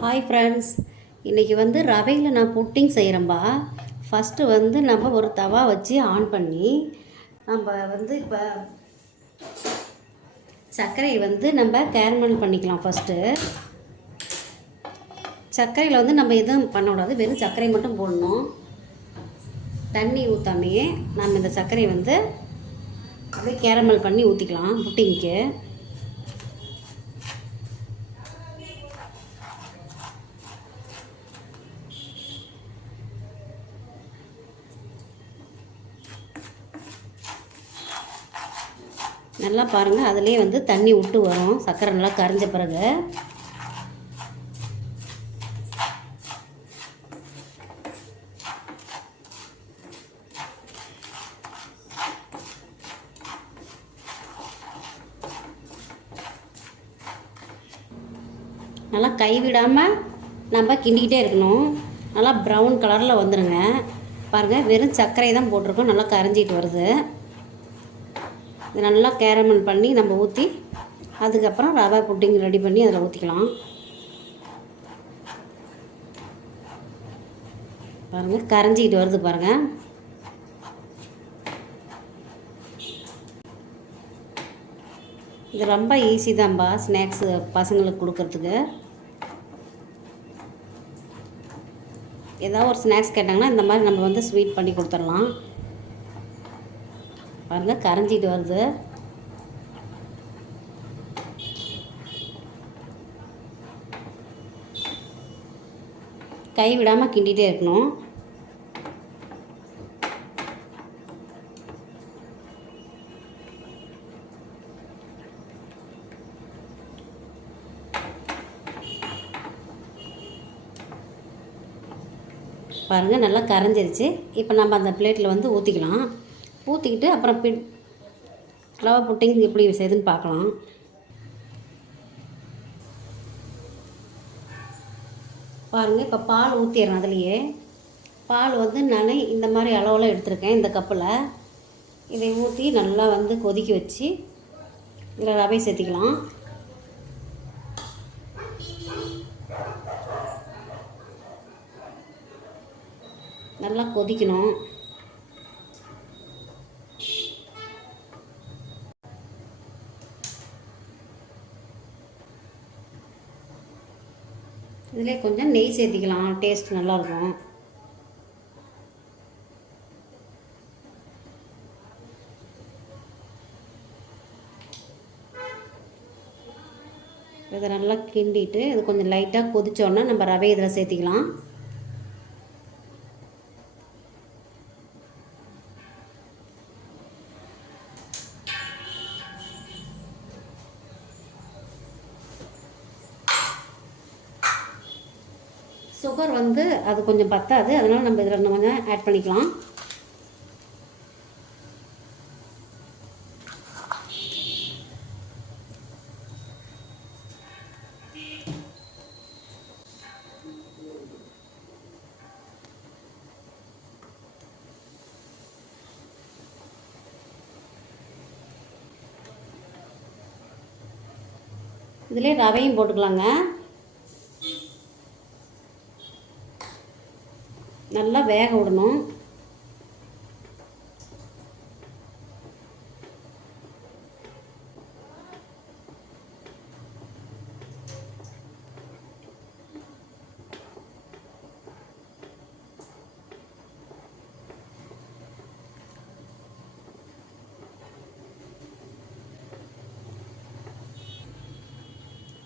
Hi friends, இன்றைக்கி வந்து ரவையில் நான் புட்டிங் செய்கிறேன்பா. ஃபஸ்ட்டு வந்து நம்ம ஒரு தவா வச்சு ஆன் பண்ணி நம்ம வந்து இப்போ சர்க்கரையை வந்து நம்ம கேரமல் பண்ணிக்கலாம். ஃபஸ்ட்டு சர்க்கரையில் வந்து நம்ம எதுவும் பண்ணக்கூடாது, வெறும் சர்க்கரை மட்டும் போடணும். தண்ணி ஊற்றாமையே நம்ம இந்த சர்க்கரையை வந்து அப்படியே கேரமல் பண்ணி ஊற்றிக்கலாம் புட்டிங்க்கு. நல்லா பாருங்கள், அதுலேயே வந்து தண்ணி விட்டு வரும் சர்க்கரை நல்லா கரைஞ்ச பிறகு. நல்லா கைவிடாமல் நம்ம கிண்டிக்கிட்டே இருக்கணும். நல்லா ப்ரௌன் கலரில் வந்துடுங்க. பாருங்கள், வெறும் சர்க்கரை தான் போட்டிருக்கோம், நல்லா கரைஞ்சிட்டு வருது. இது நல்லா கேரமல் பண்ணி நம்ம ஊற்றி அதுக்கப்புறம் ரவா புட்டிங் ரெடி பண்ணி அதில் ஊற்றிக்கலாம். பாருங்கள், கரைஞ்சிக்கிட்டு வருது பாருங்கள். இது ரொம்ப ஈஸி தான்ப்பா ஸ்நாக்ஸு பசங்களுக்கு கொடுக்கறதுக்கு. ஏதாவது ஒரு ஸ்நாக்ஸ் கேட்டாங்கன்னா இந்த மாதிரி நம்ம வந்து ஸ்வீட் பண்ணி கொடுத்துடலாம். பாருங்கள், கரைஞ்சிட்டு வருது. கை விடாமல் கிண்டிகிட்டே இருக்கணும். பாருங்கள், நல்லா கரைஞ்சிருச்சு. இப்போ நம்ம அந்த பிளேட்டில் வந்து ஊற்றிக்கலாம். ஊற்றிக்கிட்டு அப்புறம் ரவா புட்டிங் எப்படி செய்யுதுன்னு பார்க்கலாம். பாருங்கள், இப்போ பால் ஊற்றிடுறேன். அதுலேயே பால் வந்து நான் இந்த மாதிரி அளவில் எடுத்திருக்கேன். இந்த கப்பில் இதை ஊற்றி நல்லா வந்து கொதிக்க வச்சு இதில் ரவை சேர்த்திக்கலாம். நல்லா கொதிக்கணும். இதிலே கொஞ்சம் நெய் சேர்த்திக்கலாம், டேஸ்ட் நல்லாயிருக்கும். இதை நல்லா கிண்டிட்டு இது கொஞ்சம் லைட்டாக கொதிச்சோன்னா நம்ம ரவை இதில் சேர்த்திக்கலாம். சுகர் வந்து அது கொஞ்சம் பத்தாது, அதனால் நம்ம இதில் கொஞ்சம் ஆட் பண்ணிக்கலாம். இதிலே ரவையும் போட்டுக்கலாங்க. நல்லா வேக விடணும்.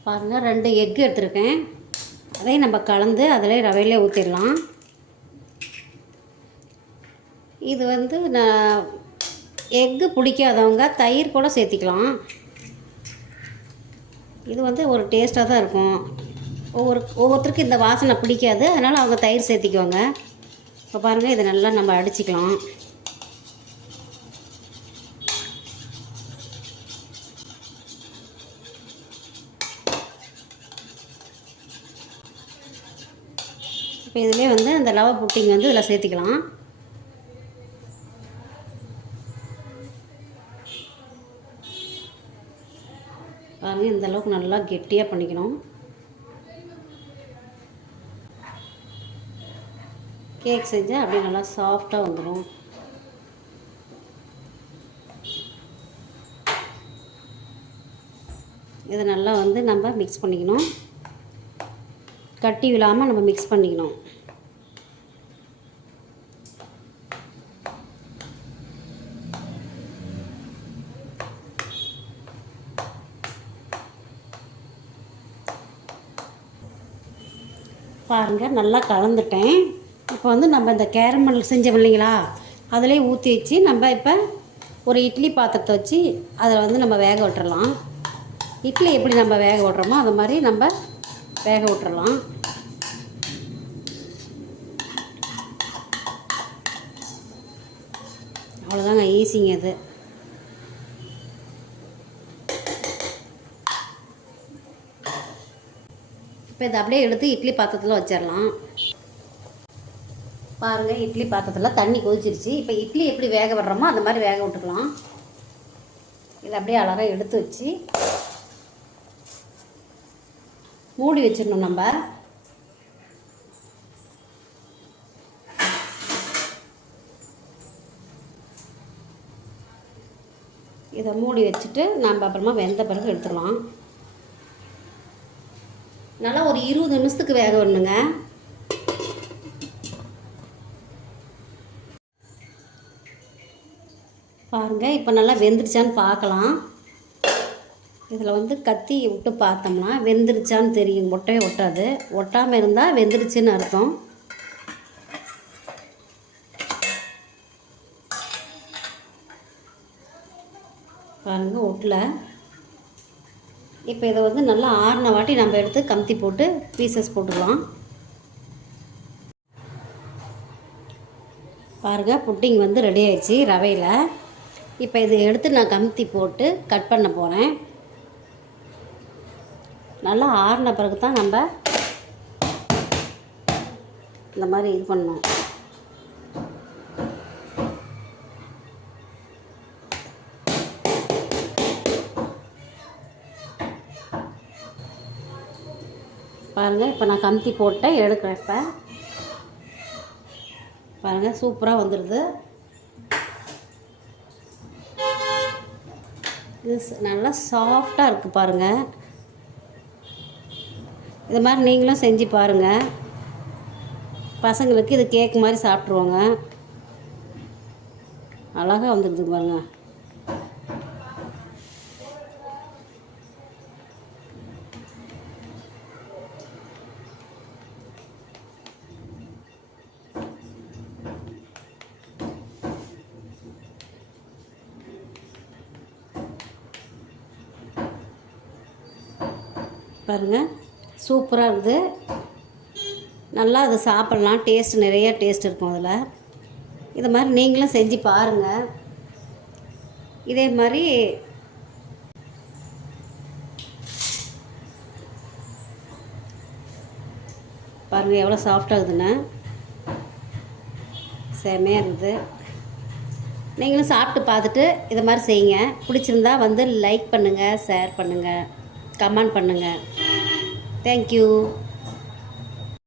பாருங்கள், 2 எக்கு எடுத்துருக்கேன். அதையும் நம்ம கலந்து அதில் ரவையிலே ஊற்றிடலாம். இது வந்து நான் எக்கு பிடிக்காதவங்க தயிர் கூட சேர்த்திக்கலாம். இது வந்து ஒரு டேஸ்ட்டாக தான் இருக்கும். ஒவ்வொருத்தருக்கும் இந்த வாசனை பிடிக்காது, அதனால் அவங்க தயிர் சேர்த்திக்குவாங்க. இப்போ பாருங்கள், இதை நல்லா நம்ம அடிச்சிக்கலாம். இப்போ இதிலே வந்து அந்த ரவா புட்டிங் வந்து இதில் சேர்த்திக்கலாம். பாருங்கள், இந்த அளவுக்கு நல்லா கெட்டியாக பண்ணிக்கணும். கேக் செஞ்சால் அப்படியே நல்லா சாஃப்டாக வந்துடும். இதை நல்லா வந்து நம்ம மிக்ஸ் பண்ணிக்கணும். கட்டி விழாமல் நம்ம மிக்ஸ் பண்ணிக்கணும். பாருங்கள், நல்லா கலந்துட்டேன். இப்போ வந்து நம்ம இந்த கேரமல் செஞ்சோம் இல்லைங்களா, அதிலே ஊற்றி வச்சு நம்ம இப்போ ஒரு இட்லி பாத்திரத்தை வச்சு அதில் வந்து நம்ம வேக விட்டுறலாம். இட்லி எப்படி நம்ம வேக விட்றோமோ அது மாதிரி நம்ம வேக விட்டுறலாம். அவ்வளோதாங்க, ஈஸிங்க இது. இப்போ இதை அப்படியே எடுத்து இட்லி பாத்திரத்தில் வச்சிடலாம். பாருங்கள், இட்லி பாத்திரத்தில் தண்ணி கொதிச்சிருச்சு. இப்போ இட்லி எப்படி வேக விடுறோமோ அந்த மாதிரி வேக விட்டுக்கலாம். இதை அப்படியே அழகாக எடுத்து வச்சு மூடி வச்சிடணும். நம்ம இதை மூடி வச்சுட்டு நம்ம அப்புறமா வெந்த பிறகு எடுத்துடலாம். நல்லா ஒரு 20 நிமிஷத்துக்கு வேக விடணுங்க. பாருங்கள், இப்போ நல்லா வெந்துருச்சான்னு பார்க்கலாம். இதில் வந்து கத்தி விட்டு பார்த்தோம்னா வெந்துருச்சான்னு தெரியும். ஒட்டவே ஒட்டாது. ஒட்டாமல் இருந்தால் வெந்துருச்சுன்னு அர்த்தம். பாருங்கள், ஒட்டல. இப்போ இதை வந்து நல்லா ஆறின வாட்டி நம்ம எடுத்து கமுத்தி போட்டு பீசஸ் போட்டுக்கலாம். பாருங்கள், புட்டிங் வந்து ரெடி ஆயிடுச்சு ரவையில். இப்போ இதை எடுத்து நான் கமுத்தி போட்டு கட் பண்ண போகிறேன். நல்லா ஆறின பிறகு தான் நம்ம இந்த மாதிரி இது பண்ணணும். பாருங்கள், இப்போ நான் கமுத்தி போட்டேன், எடுக்கிறேன். இப்போ பாருங்கள், சூப்பராக வந்துடுது. இது நல்லா சாஃப்டாக இருக்குது. பாருங்கள், இது மாதிரி நீங்களும் செஞ்சு பாருங்கள். பசங்களுக்கு இது கேக் மாதிரி சாப்பிட்ருவாங்க. அழகாக வந்துடுது பாருங்கள். பாருங்கள், சூப்பராக இருக்குது. நல்லா அதை சாப்பிட்லாம். டேஸ்ட் நிறைய டேஸ்ட் இருக்கும் அதில். இது மாதிரி நீங்களும் செஞ்சு பாருங்கள். இதே மாதிரி பாருங்கள் எவ்வளோ சாஃப்டாகுதுன்னு. செமையாக இருக்குது. நீங்களும் சாப்பிட்டு பார்த்துட்டு இதை மாதிரி செய்யுங்க. பிடிச்சிருந்தா வந்து லைக் பண்ணுங்கள், ஷேர் பண்ணுங்கள், கமெண்ட் பண்ணுங்கள். தேங்க்யூ.